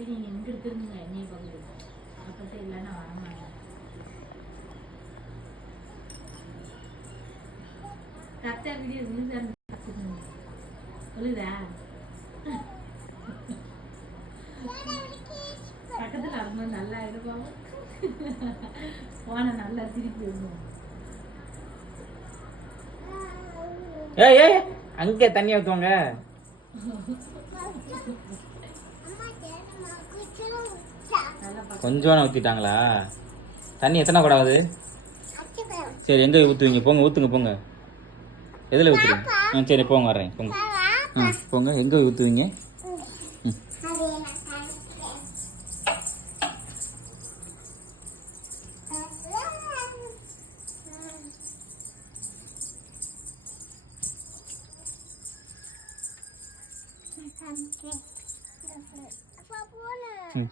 அப்படி நீங்க இங்க திரும்புங்க என்னைய பகுதி அப்பதான் இல்லைன்னா வரமாட்டேன். கத்தா வீடியோ விழுந்தாரு கத்துக்கணும் விழுதா பக்கத்துல நடந்தது நல்லா இருக்கும். போன நல்லா திருப்பி விடணும். ஏய் அங்கே தண்ணி ஊற்றுவாங்க. கொஞ்சம் ஊற்றிட்டாங்களா? தண்ணி எத்தனை கூட ஆகுது? சரி எங்கே ஊற்றுவீங்க? போங்க ஊற்றுங்க போங்க. எதில் ஊற்றுவீங்க? சரி போங்க வர்றேன் போங்க. போங்க எங்கே ஊற்றுவீங்க?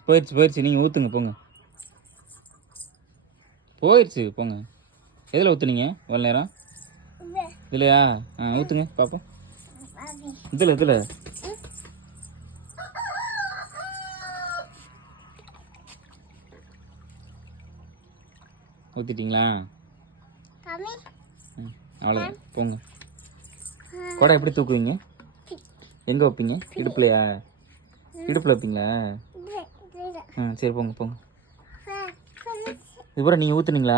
போயிடுச்சு நீங்கள் ஊற்றுங்க போங்க. போயிடுச்சு போங்க. எதில் ஊற்றுனீங்க இவ்வளோ நேரம்? இல்லையா? ஊற்றுங்க பார்ப்போம். இதில் ஊற்றிட்டீங்களா? அவ்வளோதான் போங்க. குடம் எப்படி தூக்குவீங்க? எங்கே வைப்பீங்க? இடுப்புலையா? இடுப்பில் வைப்பீங்களா? சரி போங்க போங்க. இதுபோல் நீங்கள் ஊற்றுனீங்களா?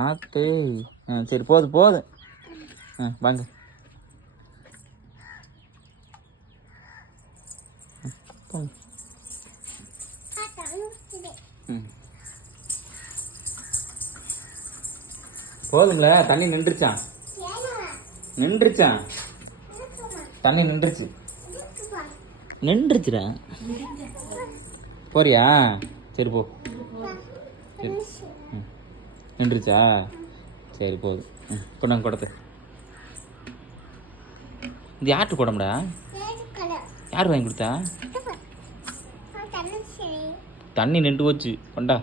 ஆத்தே சரி போதும் வாங்க. போங்க. போதும்ல. தண்ணி நின்றுச்சான் தண்ணி நின்றுச்சுடா. போறியா? சரி போ. சரி நின்றுச்சா? சரி போதும். கொண்டாங்க குடத்தை. இது யார்ட்டு குடம்டா? யார் வாங்கி கொடுத்தா? தண்ணி நின்று போச்சு. கொண்டா.